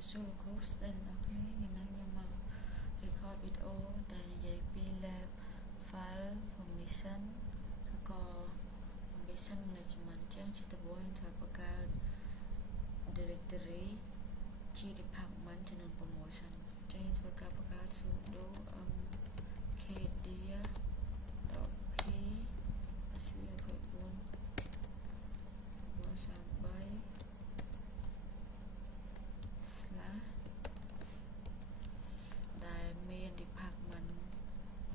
Visual Course đây là cái năng nhưng mà record video để dạy pi lab file formation có formation management chẳng chỉ tập vui thôi có cả directory chi department cho nên promotion chẳng thôi cả sudo kdia p sv.4 138 đại miền department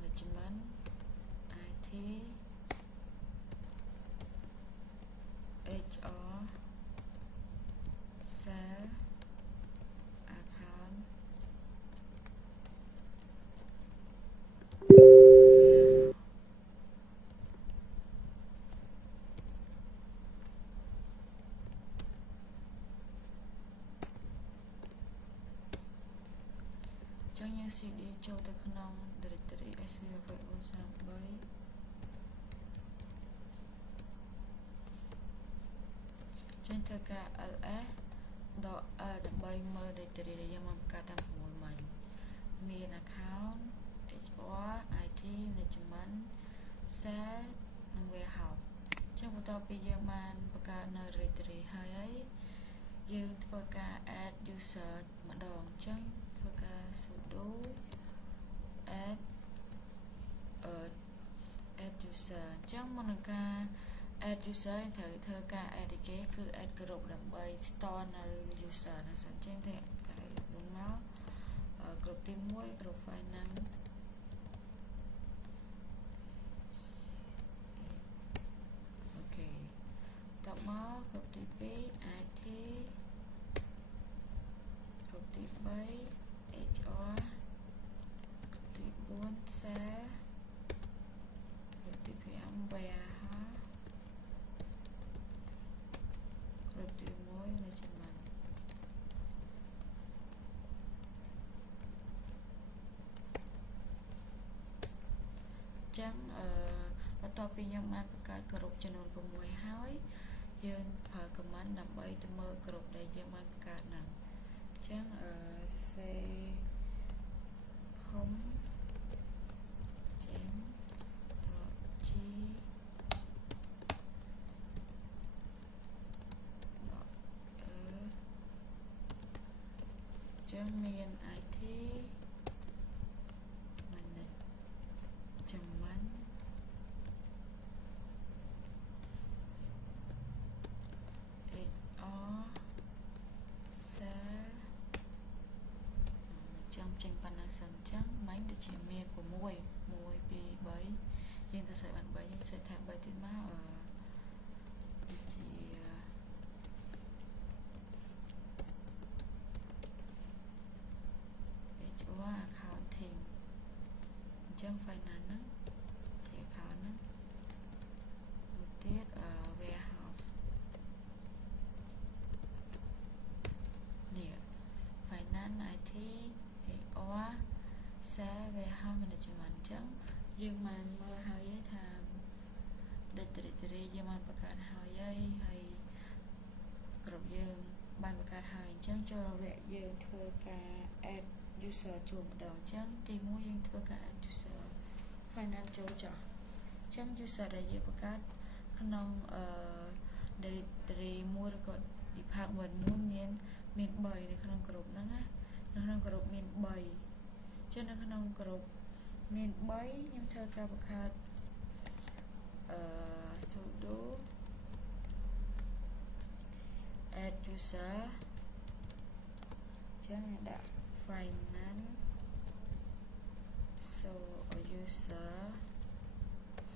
management IT HR sales account chẳng những CD cho tới khả năng directory SV.433 trên thời cả LS đó đầm bay mơ directory để làm cả đầm một mình miền account HR IT management sales warehouse trong buổi tập bây giờ man cả nơi directory hai ấy dươngធ្វើការ add user ម្ដងចឹងធ្វើការ sudo add add user ចឹងមុននឹងការ add user ត្រូវធ្វើការ add គេគឺ add ក្រុមដើម្បី store នៅ user នៅសិនចឹងតែការ add មកក្រុមទី1ក្រុម financeអូខេតបមកក្រុមទី2 ITក្រុមទី3 HR ទី4 sales ក្រុមទី5 warehouse ក្រុមទី1 management ចឹងបន្ទាប់ពីខ្ញុំបានបង្កើតក្រុមចំនួន6ហើយយើងប្រើ command ដើម្បីទៅមើលក្រុមដែលយើងបានបង្កើតហ្នឹងចឹងsay comចឹងgចឹងមាន IT management trong trình bản là sẵn trắng máy để chỉ miền của mùi vì bấy nhưng ta sẽ bán bấy nhưng sẽ thèm bấy tiền má ở địa chỉ HR accounting trong finance thì account một tiết warehouse nè finance IT HR sales warehouse management chẳng dương man mơ hơi ấy tham directory dương man bạc cạn hơi ấy hayក្រុមយើងបានបង្កើតហើយអញ្ចឹងចូលវគ្គយើងធ្វើការ add user ចូលម្ដងអញ្ចឹងទី1យើងធ្វើការ add user finance ចូលចុះអញ្ចឹង user ដែលយើងបង្កើតក្នុងdirectory មួយឬក៏ department មួយមាន3នៅក្នុងក្រុមហ្នឹងណានៅក្នុងក្រុមមាន3ចឹងនៅក្នុងក្រុមមាន3ខ្ញុំធ្វើការបង្កើតsudo add user ចឹងដាក់ finance so user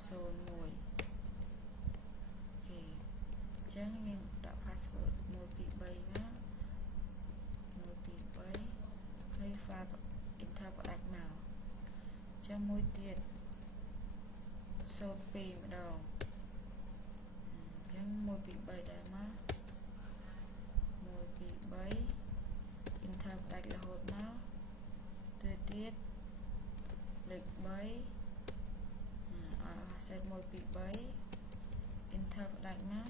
01អូខេចឹងយើងដាក់ password 1 2 3មក1 2 3ហើយ file enter ផ្ដាច់មកចឹងមួយទៀត02ម្ដងចឹង1 2 3ដែរមក1 2 3 enter ផ្ដាច់រហូតមកទៅទៀតលេខ3សេត1 2 3 enter ផ្ដាច់មក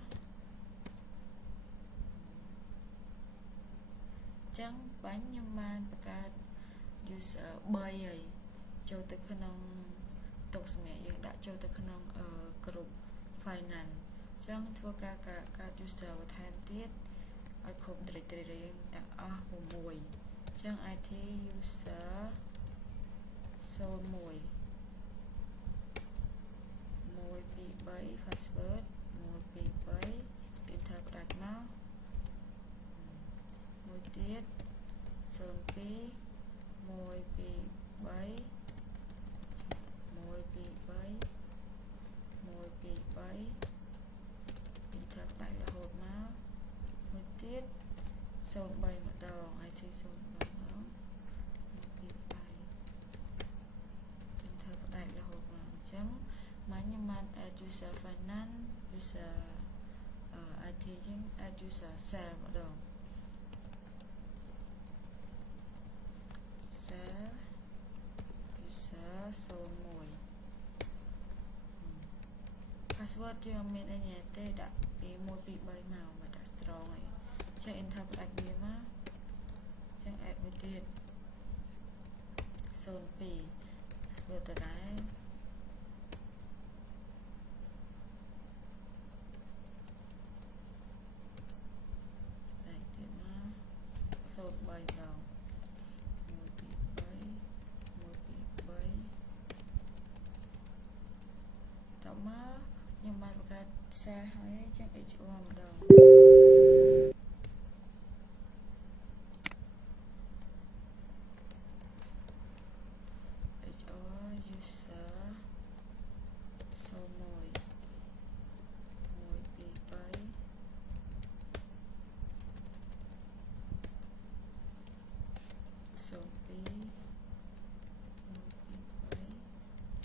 chẳng bánh nhưng mà các user bay ấy cho tới khả năng tục mẹយើងដាក់ចូលទៅក្នុងgroup finance ចឹងធ្វើការ user បន្ថែមទៀតឲ្យគ្រប់ directory យើងទាំងអស់6ចឹង IT user 01 123 password 123 enter ផ្ដាច់មកមួយទៀត02 123 Enter ផ្ដាច់រហូតមកមួយទៀត03ម្ដង IT 03ម្ដង123 Enter ផ្ដាច់រហូតមកអញ្ចឹងខ្ញុំបាន add user finance user IT យើង add user sale ម្ដង sale user 01 password យើងអត់មានអីទេដាក់ពី1 2 3មកដាក់ strong ហើយចឹង enter ផ្ដាច់វាមកចឹង add មួយទៀត02 password ដដែលដាក់ទៀតមក03ដង1 2 3 1 2 3តមកខ្ញុំបានបង្កើត share ហើយចឹង HR ម្ដងuser 01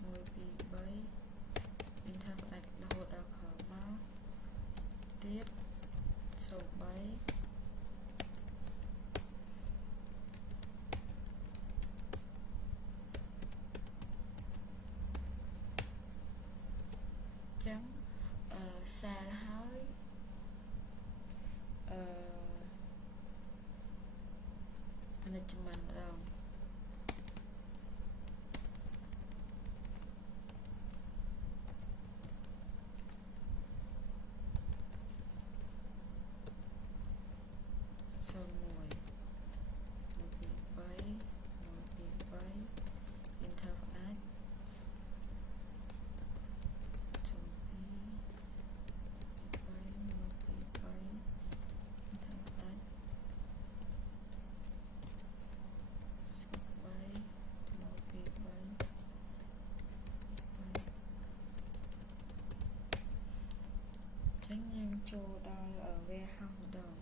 123 Enter ផ្ដាច់រហូតដល់ក្រោយមកទៀត03ចឹងសារហើយmanagement ម្ដងយើងចូលដល់ warehouse ម្ដង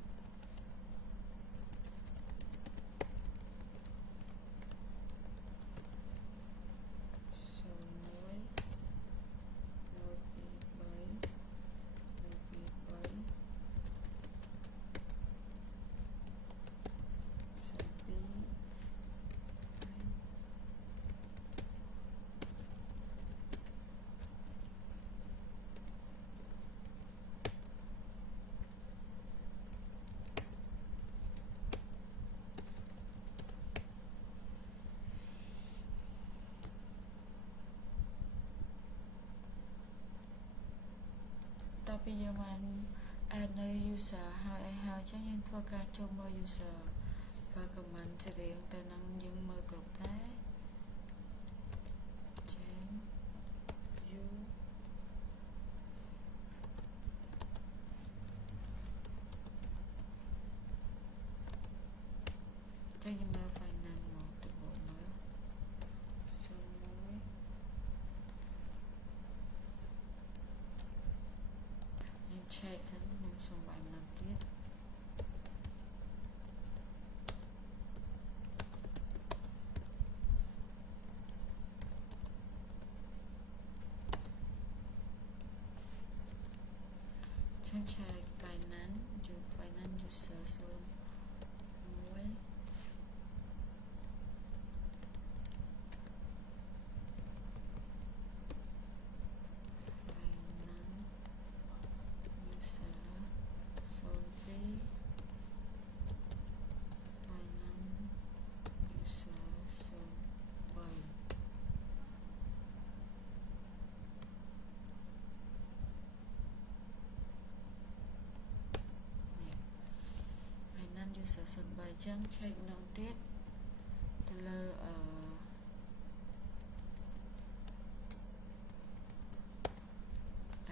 តពីយើងបាន add នៅ user ហើយចឹងយើងធ្វើការចូលមើល user បើ comment ច្រៀងទៅនឹងយើងមើលគ្រប់ដែរចេញ you ចឹងយើងមើល finance មកទៅមើលcheck សិនខ្ញុំសូមបាយម្ដងទៀតចឹង check finance user 01 finance user 03 ចឹង check ម្ដងទៀតទៅលើ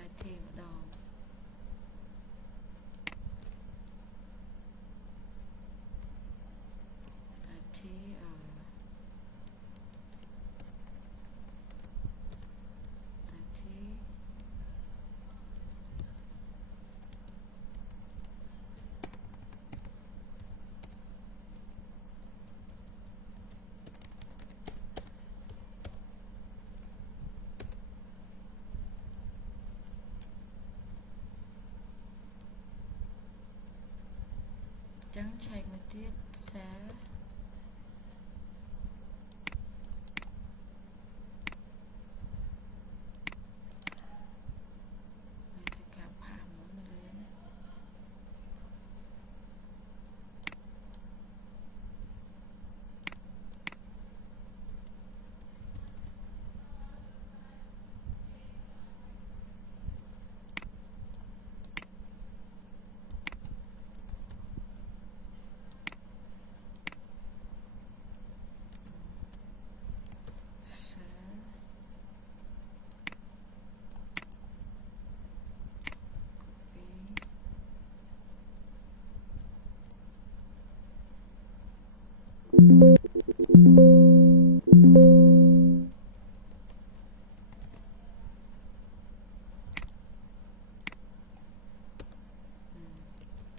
IT ម្ដង ITចឹង check មួយទៀត cell មានតែការផាសមកលឿនណា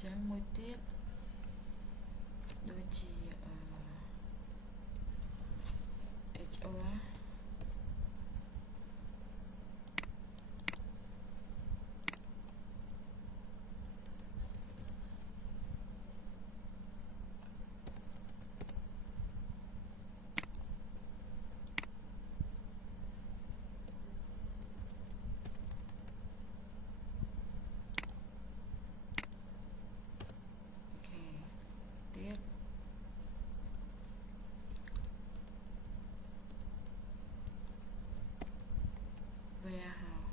ចឹងមួយទៀតដូចជាHRទៀត warehouse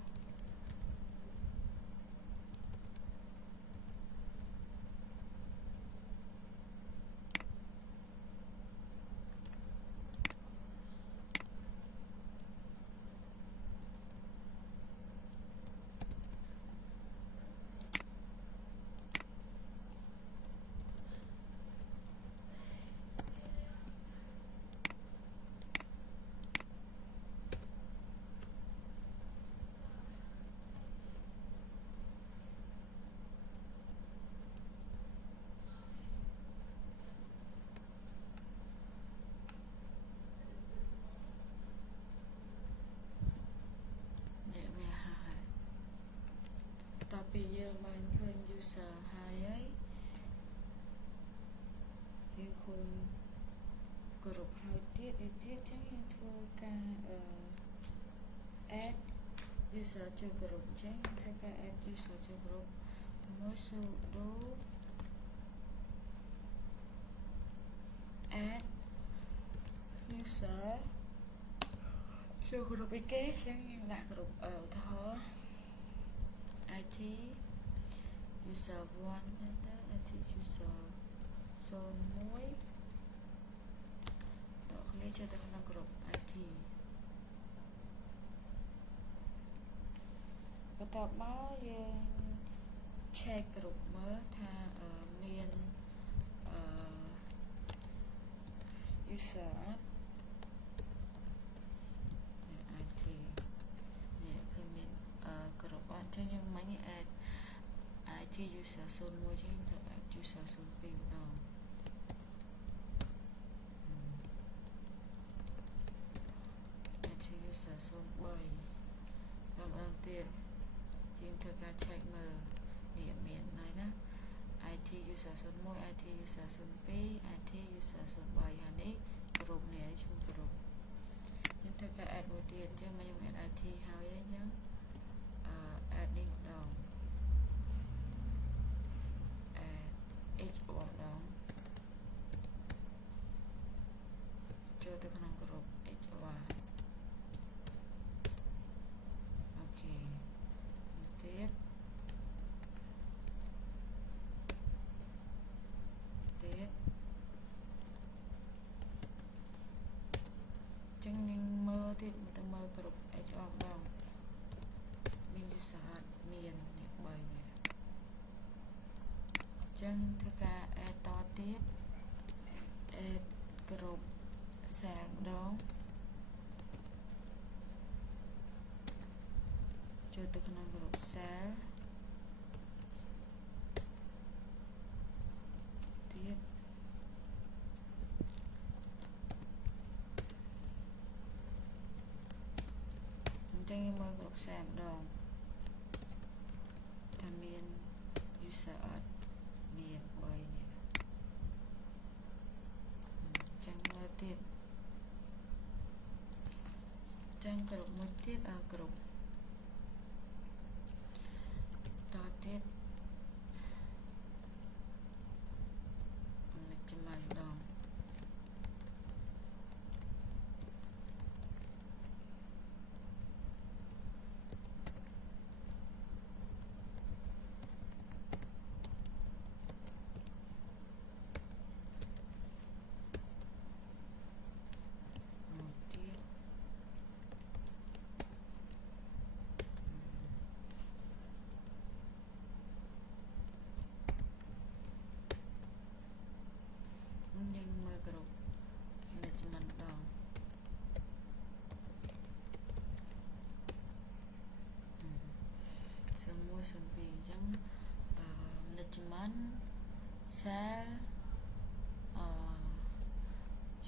តទៅពីយើងបានឃើញ user ហើយយើងឃើញគ្រប់ហើយទៀតចឹងយើងធ្វើការ add user ចូលគ្រប់ចឹងធ្វើការ add user ចូលគ្រប់មួយ sudo add user ចូលគ្រប់អីគេចឹងយើងដាក់គ្រប់ឧទាហរណ៍ IT user 1 enter IT user 01 ដក clear ចូលទៅក្នុងក្រុម IT បន្ទាប់មកយើង check គ្រប់មើលថាមាន user អត់ IT នេះគឺមានគ្រប់អត់ចឹងយើងមិញ add IT user 01 ចឹងទៅ add user 02 ម្ដង IT user 03 ដល់ម្ដងទៀតយើងធ្វើការ check មើលនេះមានហើយណា IT user 01 IT user 02 IT user 03 ហើយនេះគ្រប់នេះឈ្មោះគ្រប់យើងធ្វើការ add មួយទៀតចឹងមកយើង add IT ហើយអញ្ចឹងadd នេះម្ដង add H ម្ដងចូលទៅក្នុងក្រុម HR អូខេទៀត ចឹងធ្វើការ add តទៀត add គ្រប់ cell ម្ដងចូលទៅក្នុងគ្រប់ cell ទៀតអញ្ចឹងយើងមើលគ្រប់ cell ម្ដងថាមាន user អត់មាន3នេះអញ្ចឹងមើលទៀតអញ្ចឹងគ្រប់មួយទៀតគ្រប់តទៀត management ម្ដងយើងមើលគ្រប់ management ម្ដង01 02អញ្ចឹងmanagement cell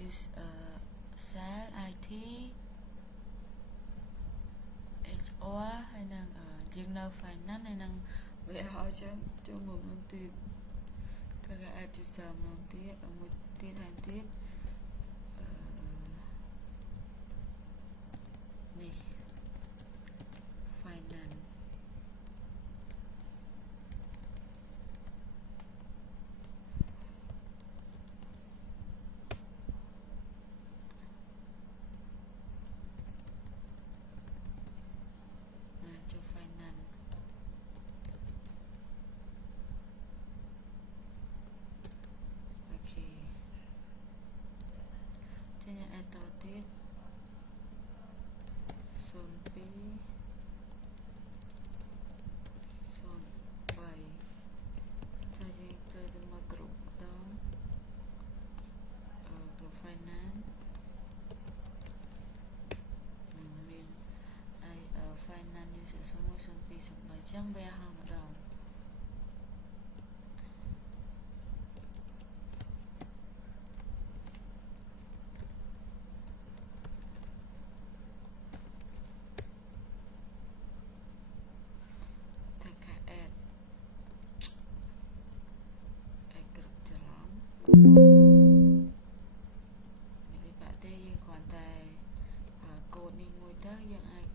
use cell IT HR ហើយនឹងយើងនៅ finance ហើយនឹង warehouse ចឹងចូលមកនឹងទៀតធ្វើការ add user មកទៀតមួយទៀតហើយទៀតនេះ financeចូល finance អូខេចឹងយើង add តទៀត02 03ចាយើងចូលទៅមើលគ្រប់ម្ដងគ្រប់ finance មានfinance user 01 02 03ចឹងវាហៅម្ដងធ្វើការ add គ្រប់ច្រឡំនេះបាក់ទេយើងគ្រាន់តែកូដនេះមួយទៅយើងអាច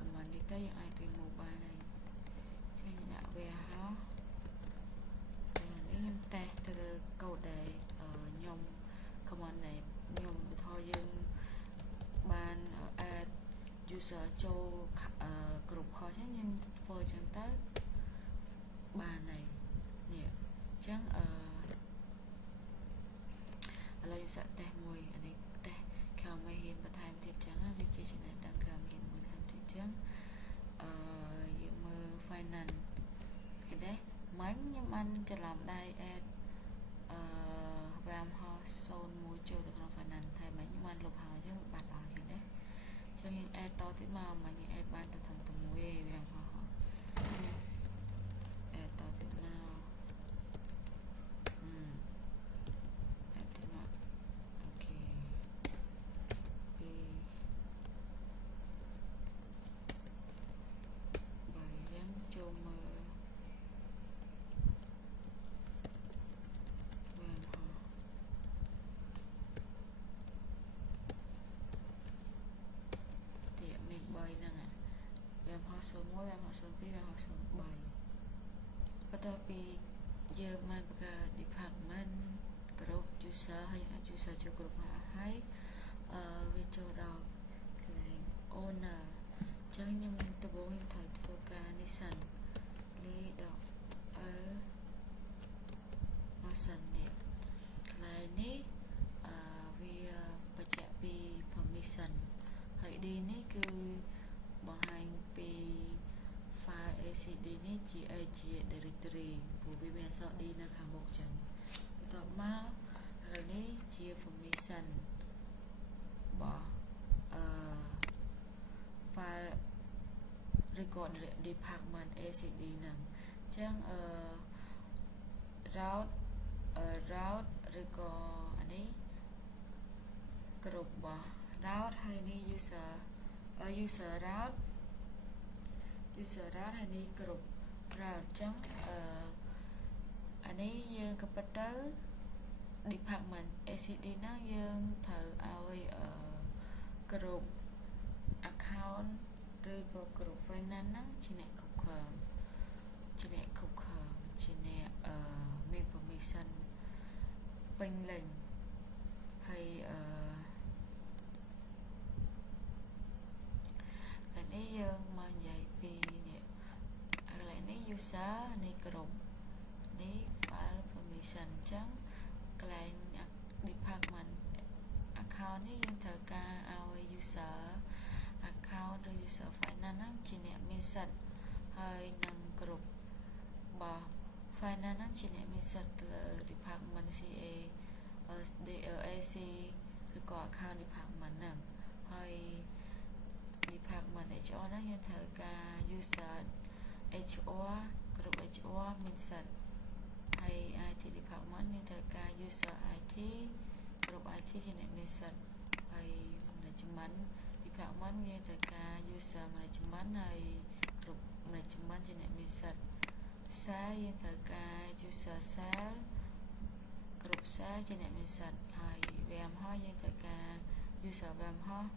command នេះទៅយើងអាច remove បានហើយចឹងយើងដាក់ warehouse នេះខ្ញុំតេស្តទៅលើកូដដែលខ្ញុំ command ដែលខ្ញុំឧទាហរណ៍យើងបាន add user ចូលគ្រប់ខចឹងយើងធ្វើចឹងទៅបានហើយនេះចឹងឥឡូវយើងសាកតេស្តមួយអានេះតេស្តក្រោមមេរៀនបន្ថែមទៀតចឹងវាជាចំណេះដឹងក្រោមមេរៀនមួយថែមទៀតចឹងយើងមើល finance គេដែរមិញខ្ញុំបានច្រឡំដៃ add warehouse 01ចូលទៅក្នុង finance តែមិញខ្ញុំបានលុបហើយចឹងវាបាត់អស់គេដែរចឹងយើង add តទៀតមកមិញយើង add បានទៅទាំងមួយឯង warehouse add តទៀតមកadd ទៀតមកអូខេ2 3ចូលមើល ទៀតមាន3ហ្នឹងwarehouse 01 warehouse 02 warehouse 03បន្ទាប់ពីយើងបានបង្កើត department group user ហើយ add user ចូលគ្រប់ហើយវាចូលដល់កន្លែង owner ចឹងខ្ញុំដំបូងខ្ញុំត្រូវធ្វើការនេះសិន lead l មកសិននេះកន្លែងនេះវាបញ្ជាក់ពី permission ហើយ D នេះគឺបង្ហាញពី file ACD នេះជា directory ព្រោះវាមានអក្សរ D នៅខាងមុខចឹងបន្ទាប់មកហើយនេះជា permission របស់file record department ACD ហ្នឹងអញ្ចឹងroute ឬក៏អានេះគ្រប់របស់ route ហើយនេះ user route ហើយនេះគ្រប់ route អញ្ចឹងអានេះយើងក៏ពិតទៅ department ACD ហ្នឹងយើងត្រូវឲ្យគ្រប់ account ឬក៏គ្រប់ finance ហ្នឹងជាអ្នកគ្រប់គ្រងជាអ្នកមាន permission ពេញលេញហើយឥឡូវនេះយើងមកនិយាយពីនេះឥឡូវនេះ user នេះគ្រប់នេះ file permission អញ្ចឹងកន្លែង department account នេះយើងត្រូវការឲ្យ user account ឬ user finance ហ្នឹងជាអ្នកមានសិទ្ធិហើយនឹងគ្រប់របស់ finance ហ្នឹងជាអ្នកមានសិទ្ធិទៅលើ department CA DLAC ឬក៏ account department ហ្នឹងហើយ department HR ហ្នឹងយើងត្រូវការ user HR គ្រប់ HR មានសិទ្ធិហើយ IT department យើងត្រូវការ user IT គ្រប់ IT ជាអ្នកមានសិទ្ធិហើយ management department យើងត្រូវការ user management ហើយគ្រប់ management ជាអ្នកមានសិទ្ធិ sale យើងត្រូវការ user sale គ្រប់ sale ជាអ្នកមានសិទ្ធិហើយ warehouse យើងត្រូវការ user warehouse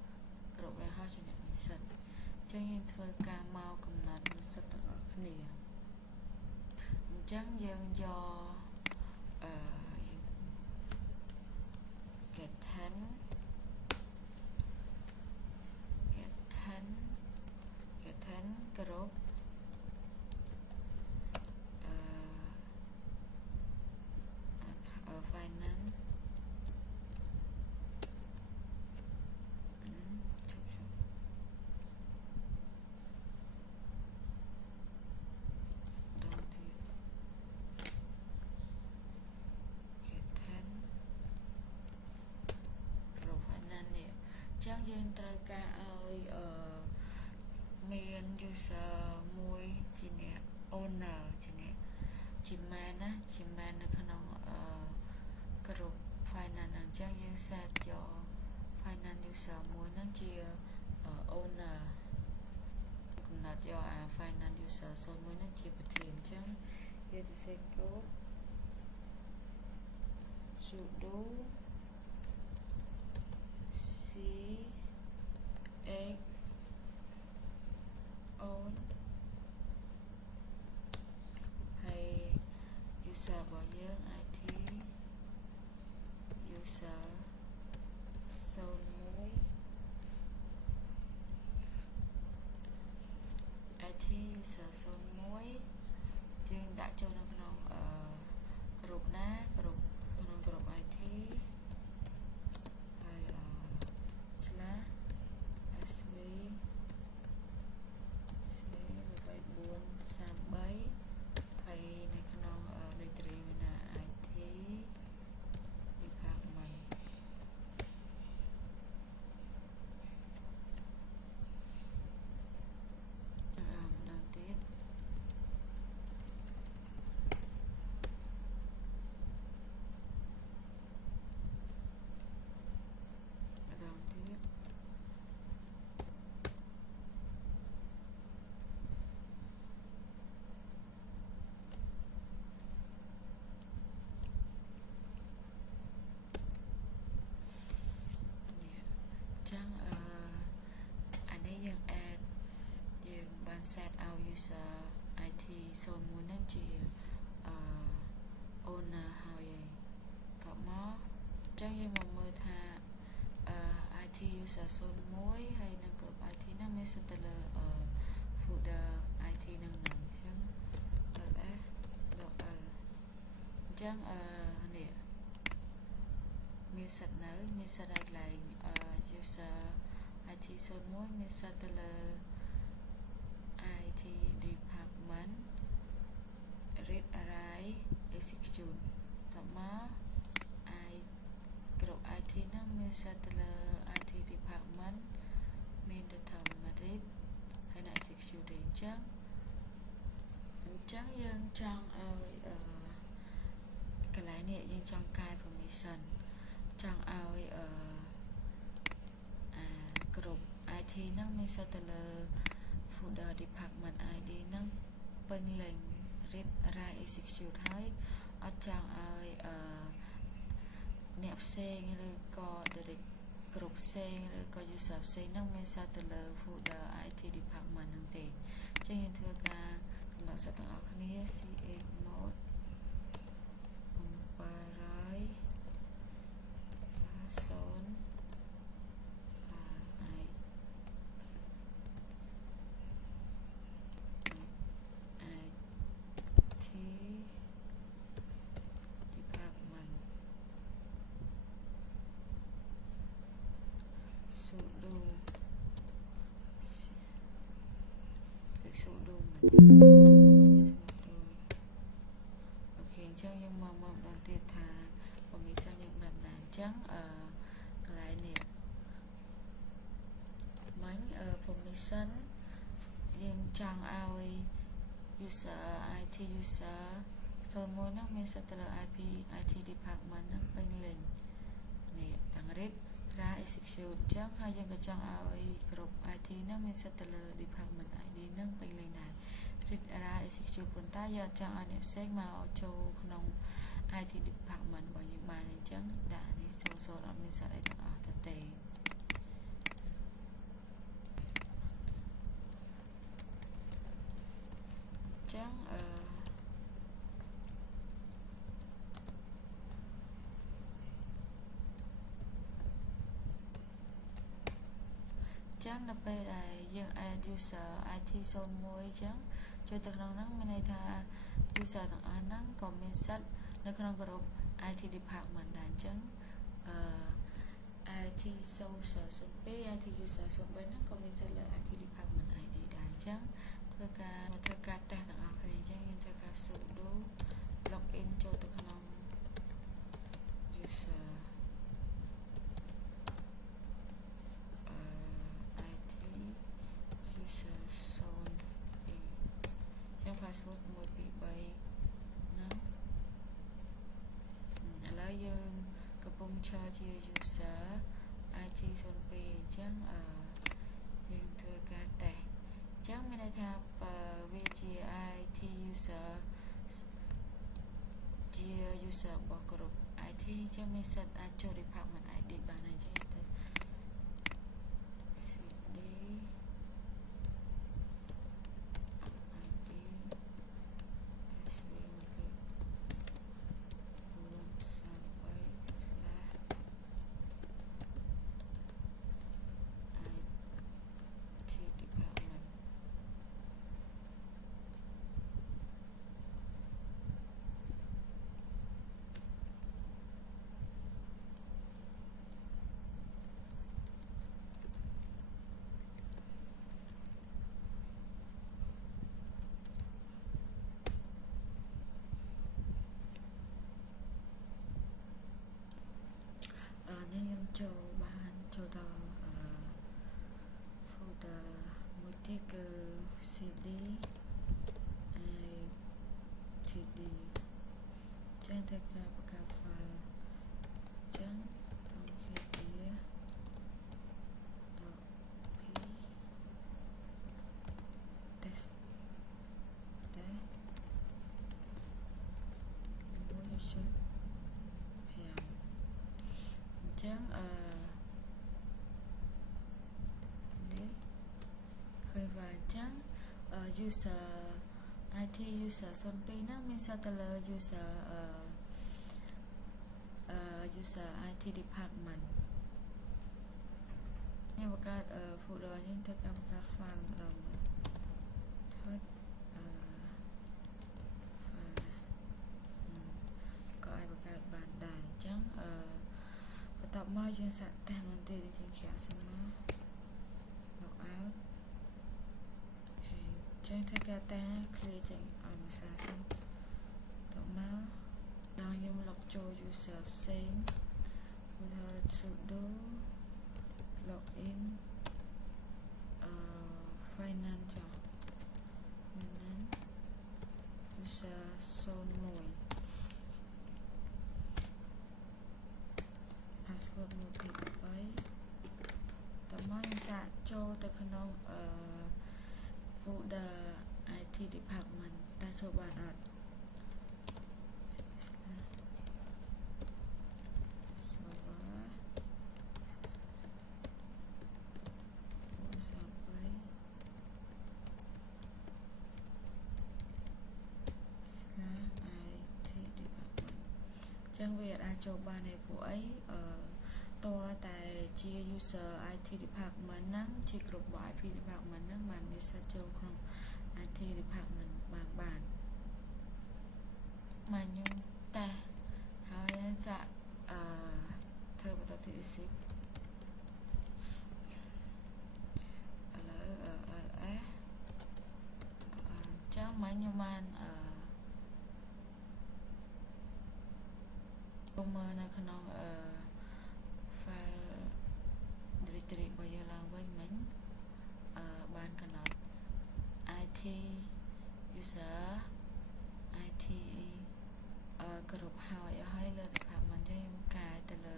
គ្រប់ warehouse ជាអ្នកមានសិទ្ធិអញ្ចឹងយើងធ្វើការមកកំណត់សិទ្ធិទាំងអស់គ្នាអញ្ចឹងយើងយកget 10គ្រប់finance ចឹងយើងត្រូវការឲ្យមាន user មួយជាអ្នក owner ជាអ្នកជា man ណាជា man នៅក្នុងគ្រប់ finance អញ្ចឹងយើង set យក finance user មួយហ្នឹងជា owner កំណត់យកអា finance user 01ហ្នឹងជាប្រធានអញ្ចឹងយើងទៅ set code sudo x on ហើយ user របស់យើង IT user 01 IT user 01យើងដាក់ចូលនៅក្នុងក្រុមណាគ្រប់ក្នុងក្រុម IT SV 8433ហើយនៅក្នុង directory មាន IT department ដល់ទៀចឹងអានេះយើង add យើងបាន set ឲ្យ user IT 01ហ្នឹងជា owner ហើយតមកចឹងយើងមកមើលថា IT user 01ហើយនឹងគ្រប់ IT ហ្នឹងមានសិទ្ធិទៅលើ folder IT ហ្នឹងចឹង ls ដក l អញ្ចឹងនេះមានសិទ្ធិនៅមានសិទ្ធិឲ្យកន្លែងuser IT 01មានសិទ្ធិទៅលើ IT department execute តមក I ក្រុម IT ហ្នឹងមានសិតទៅលើ IT department មានតែធ្វើ read ហើយនៅ execute ទេអញ្ចឹងយើងចង់ឲ្យកន្លែងនេះយើងចង់កែ permission ចង់ឲ្យក្រុម IT ហ្នឹងមានសិតទៅលើ folder department ID ហ្នឹងពេញលេញ read write execute ហើយអត់ចង់ឲ្យអ្នកផ្សេងឬក៏ direct ក្រុមផ្សេងឬក៏ user ផ្សេងហ្នឹងមានសិតទៅលើ folder IT department ហ្នឹងទេអញ្ចឹងយើងធ្វើការកំណត់សិតទាំងអស់គ្នា C8 mode 800 sudo អូខេអញ្ចឹងយើងមកម្ដងទៀតថា permission យើងបែបណាអញ្ចឹងកន្លែងនេះមិញpermission យើងចង់ឲ្យ user IT user 01ហ្នឹងមានសិតទៅលើ IP IT department ហ្នឹងពេញលេញនេះទាំង read write execute អញ្ចឹងហើយយើងក៏ចង់ឲ្យក្រុម IT ហ្នឹងមានសិតទៅលើ department ID ហ្នឹងពេញលេញដែរ read write execute ប៉ុន្តែយើងចង់ឲ្យអ្នកផ្សេងមកចូលក្នុង IT department របស់យើងបានអញ្ចឹងដាក់នេះ00អត់មានសិតអីទាំងអស់ទៅទេអញ្ចឹងចឹងដល់ពេលដែលយើង add user IT 01អញ្ចឹងចូលទៅក្នុងហ្នឹងមានន័យថា user ទាំងអស់ហ្នឹងក៏មានសិទ្ធិនៅក្នុងក្រុម IT department ដែរអញ្ចឹងIT user 02 IT user 03ហ្នឹងក៏មានសិទ្ធិលើ IT department ID ដែរអញ្ចឹងធ្វើការតេស្តទាំងអស់គ្នាអញ្ចឹងយើងធ្វើការ sudo login ចូលទៅក្នុង user password 123ហ្នឹងឥឡូវយើងកំពុងឈរជា user IT 02អញ្ចឹងយើងធ្វើការតេស្តអញ្ចឹងមានន័យថាវាជា IT user ជា user របស់ក្រុម IT អញ្ចឹងមានសិទ្ធិអាចចូល department ID បានហើយអញ្ចឹងទៅ CDខ្ញុំចូលបានចូលដល់ folder មួយទៀតគឺ CD ITD ចឹងធ្វើការបង្កើត file ចឹងអូខេវា test ចឹងនេះឃើញว่าអញ្ចឹង user IT user 02ហ្នឹងមានសិទ្ធិទៅលើ user user IT department នេះបង្កើត folder យើងធ្វើការបង្កើត file ម្ដងមើលថតក៏អាចបង្កើតបានដែរអញ្ចឹងបន្ទាប់មកយើងសាកតេស្តមិនទេយើងក្រាក់សិនមក log out ចឹងធ្វើការតេស្ត clear ចេញឲ្យមួយសារសិនបន្ទាប់មក cho user same sudo login finance user zone 1 password 1 2 3 តើមកខ្ញុំសាកចូលទៅក្នុងfolder IT department តើចូលបានអត់ចឹងវាអាចចូលបានឯពួកអីតើតែជា user IT department ហ្នឹងជាគ្រប់របស់ IP department ហ្នឹងបានមានសិទ្ធិចូលក្នុង IT department បានមកខ្ញុំតេស្តហើយចាក់ធ្វើបន្តទៀត ឥឡូវ LS ចឹងមកខ្ញុំបានមើលនៅក្នុង file directory របស់យើងឡើងវិញមិញបានកំណត់ IT user IT គ្រប់ហើយលើ department យើងកាយទៅលើ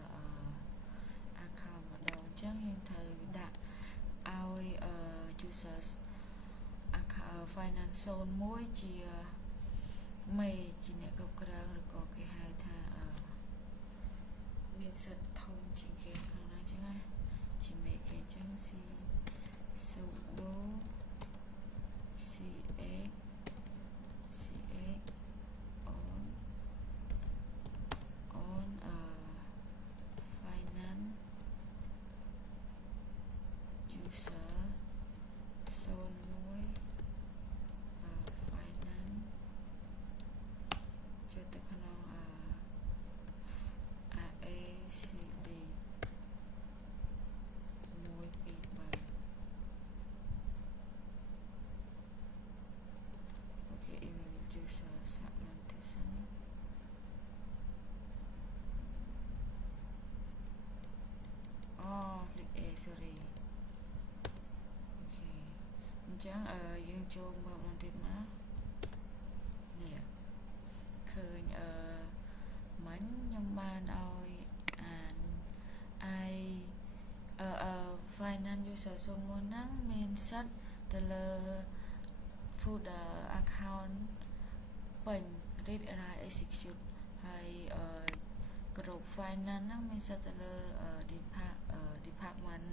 account ម្ដងអញ្ចឹងយើងត្រូវដាក់ឲ្យ users account finance zone 1ជាមេជាអ្នកគ្រប់គ្រងឬក៏គេហៅថាមានសិទ្ធិធំជាងគេខាងណាចឹងណាជាមេគេចឹង sudo ch on finance user zone 1 finance ចូលទៅក្នុងACD 1 2 3 Okay, email user segmentation លេខ A sorry អូខេអញ្ចឹងយើងចូលមើលបន្តិចមកនេះឃើញមិញខ្ញុំបានឲ្យអាន finance user zone 1ហ្នឹងមានសិទ្ធិទៅលើ folder account ពេញ read write execute ហើយក្រុម finance ហ្នឹងមានសិទ្ធិទៅលើ department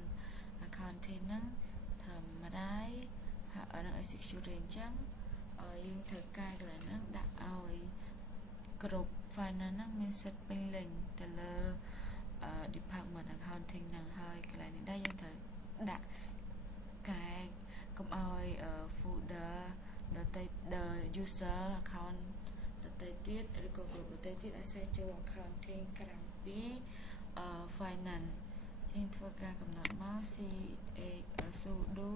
accounting ហ្នឹងធម្មតានឹង execute អញ្ចឹងយើងត្រូវកែកន្លែងហ្នឹងដាក់ឲ្យក្រុម finance ហ្នឹងមានសិទ្ធិពេញលេញទៅលើ department accounting ហ្នឹងហើយកន្លែងនេះដែរយើងត្រូវដាក់កែកុំឲ្យ folder ដទៃ user account ដទៃទៀតឬក៏ក្រុមដទៃទៀតអាចសេចូល accounting ក្រៅពី finance យើងធ្វើការកំណត់មក sudo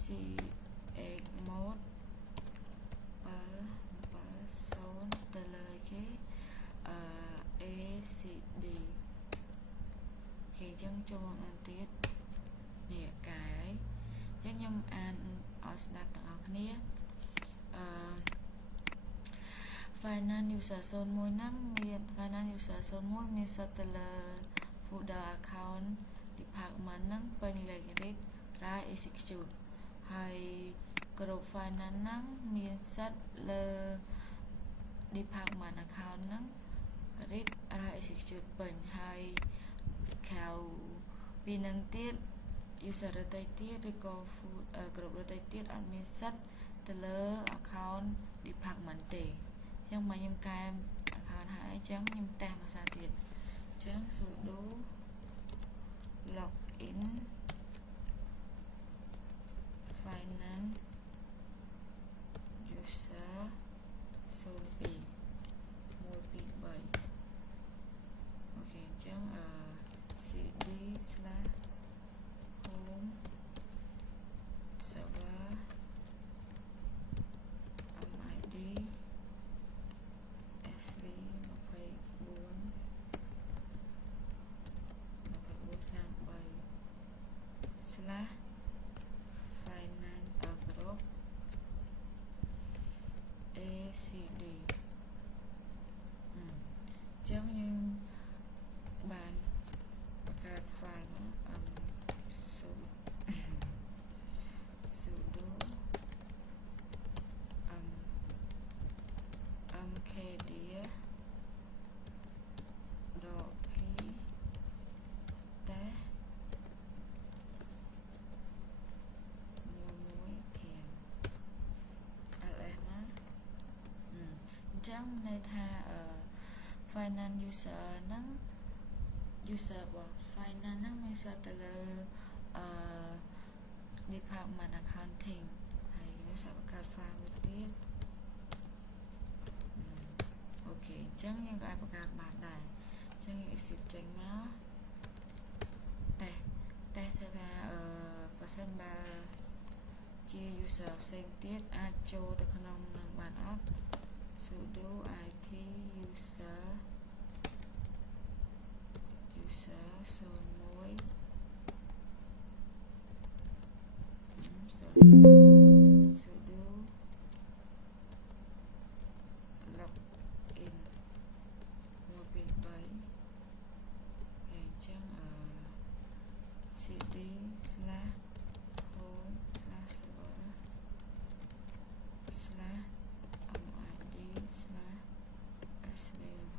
chmod 7 ទៅលើគេACD គេអញ្ចឹងចូលមកទៀតនេះកាយអញ្ចឹងខ្ញុំអានឲ្យស្ដាប់ទាំងអស់គ្នា finance user zone 1ហ្នឹងមាន finance user zone 1មានសិទ្ធិទៅលើ folder account department ហ្នឹងពេញលេខ read write execute ហើយក្រុម finance ហ្នឹងមានសិទ្ធិលើ department account ហ្នឹង read write execute ពេញហើយក្រៅពីនឹងទៀត user ដទៃទៀតឬក៏ក្រុមដទៃទៀតអត់មានសិទ្ធិទៅលើ account department ទេអញ្ចឹងមកខ្ញុំកែ account ហើយអញ្ចឹងខ្ញុំតេស្តភាសាទៀតអញ្ចឹង sudo login finance user zone 2 1 2 3 អូខេអញ្ចឹងcd/home server mid sv ចឹងន័យថាfinance user ហ្នឹង user របស់ finance ហ្នឹងមានសិតទៅលើdepartment accounting ហើយវាsẽបង្កើត file មួយទៀតអូខេអញ្ចឹងយើងក៏អាចបង្កើតបានដែរអញ្ចឹងយើង exit ចេញមកតែធ្វើថាបើសិនបើជា user ផ្សេងទៀតអាចចូលទៅក្នុងនឹងបានអត់ sudo it user 01 sorry sudo login 123ហើយអញ្ចឹងcd /home /server /mid /svv/acd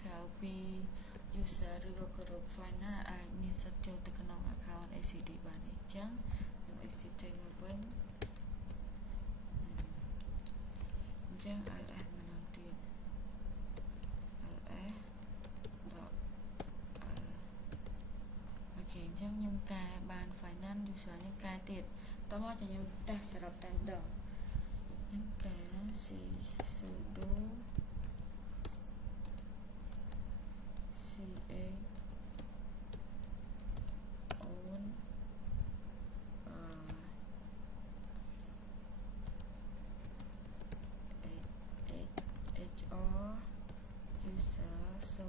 ក្រៅពី user ឬក៏ក្រុម finance អាចមានសិទ្ធិចូលទៅក្នុង account ACD បានទេអញ្ចឹងខ្ញុំ exit ចេញមកវិញអញ្ចឹង ls ម្ដងទៀត ls.l អូខេអញ្ចឹងខ្ញុំកែបាន finance user នេះកែទៀតតោះមកខ្ញុំតេស្តសរុបតែម្ដងខ្ញុំកែ sudo own HR user 01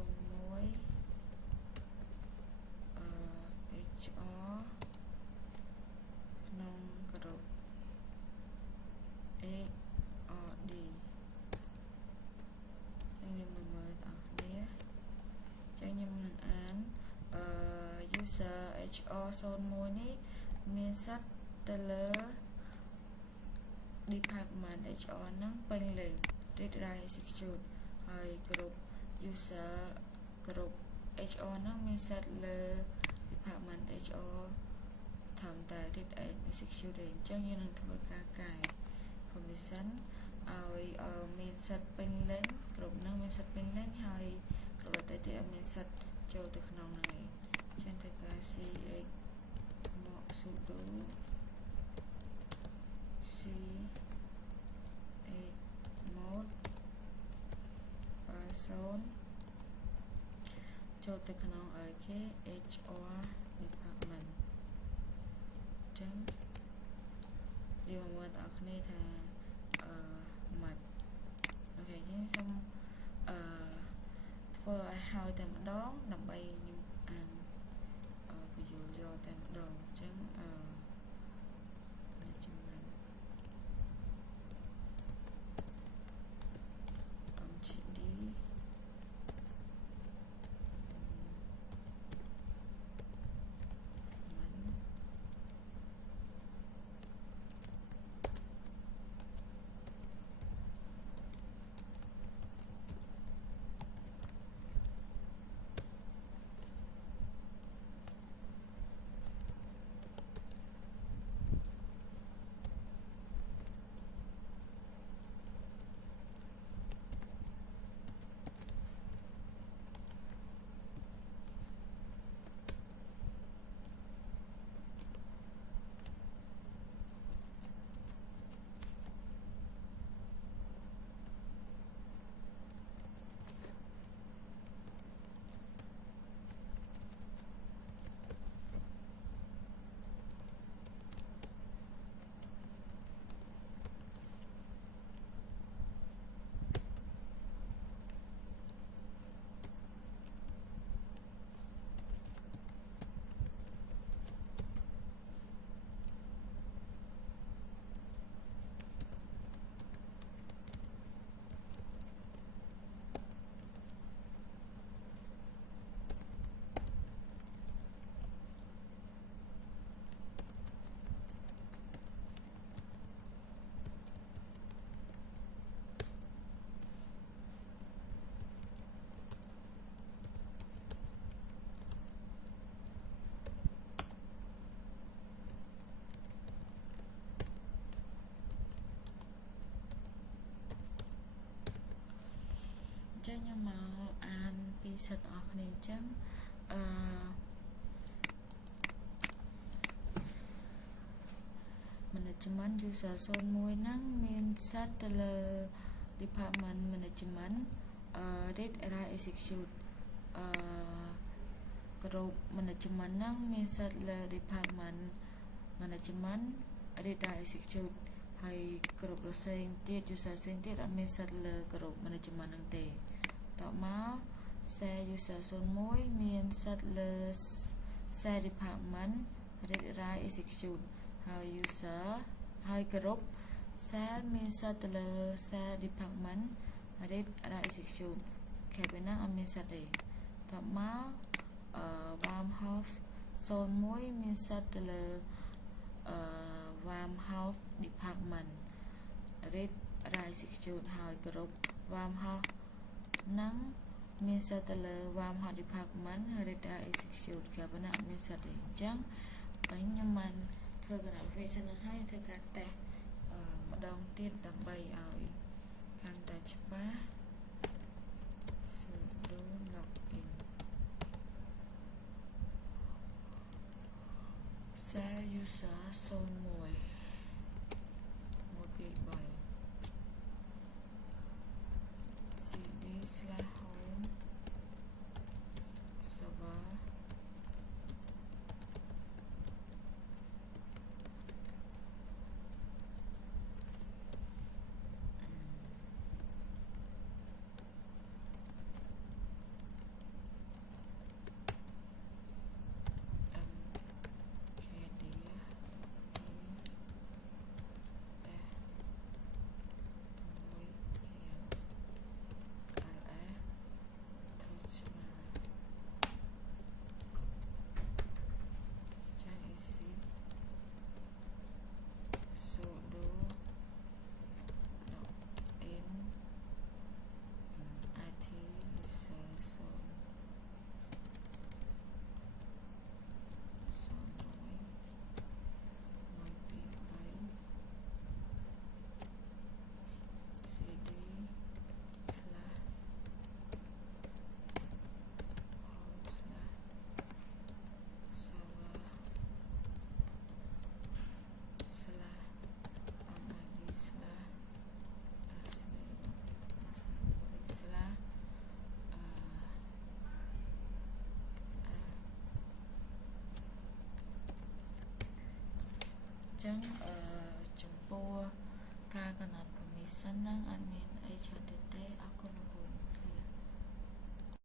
HR ក្នុងក្រុម ARD ខ្ញុំមើលអស់គ្នាចឹងខ្ញុំនឹងអានuser HR 01នេះមានសិទ្ធិទៅលើ department HR ហ្នឹងពេញលេញ read write execute ហើយគ្រប់ user គ្រប់ HR ហ្នឹងមានសិទ្ធិលើ department HR ធម្មតា read and execute ទេអញ្ចឹងយើងនឹងធ្វើការកែ permission ឲ្យមានសិទ្ធិពេញលេញគ្រប់ហ្នឹងមានសិទ្ធិពេញលេញហើយគ្រប់តែទៀតមានសិទ្ធិចូលទៅក្នុងហ្នឹងឯងចឹងទៅការ ch មក sudo c 8 mode 0ចូលទៅក្នុងឲ្យគេ HR department ចឹងយើងមើលដល់គ្នាថាម៉េចអូខេយើងសូមធ្វើឲ្យហើយតែម្ដងដើម្បីខ្ញុំអានបញ្យល់យកតែម្ដងអញ្ចឹង សិតទាំងអស់គ្នាអញ្ចឹងmanagement user 01ហ្នឹងមានសិតទៅលើ department management read write execute group management ហ្នឹងមានសិតលើ department management read write execute ហើយ group ផ្សេងទៀត user ផ្សេងទៀតអត់មានសិតលើ group management ហ្នឹងទេតមក share user 01មានសិតលើ share department read write execute ហើយ user ហើយ group share មានសិតទៅលើ share department read write execute គេពេលហ្នឹងអត់មានសិតទេតមក warm house 01មានសិតទៅលើwarm house department read write execute ហើយ group warm house ហ្នឹងមានសិតទៅលើ warm house department read write execute គេពេលហ្នឹងអត់មានសិតទេអញ្ចឹងខ្ញុំបានធ្វើ graphic ហ្នឹងហើយធ្វើការតេស្តម្ដងទៀតដើម្បីឲ្យកាន់តែច្បាស់ sudo login share user 01 cd/home serverចឹងចំពោះការកំណត់ permission ហ្នឹងអត់មានអីច្រើនទេអរគុណ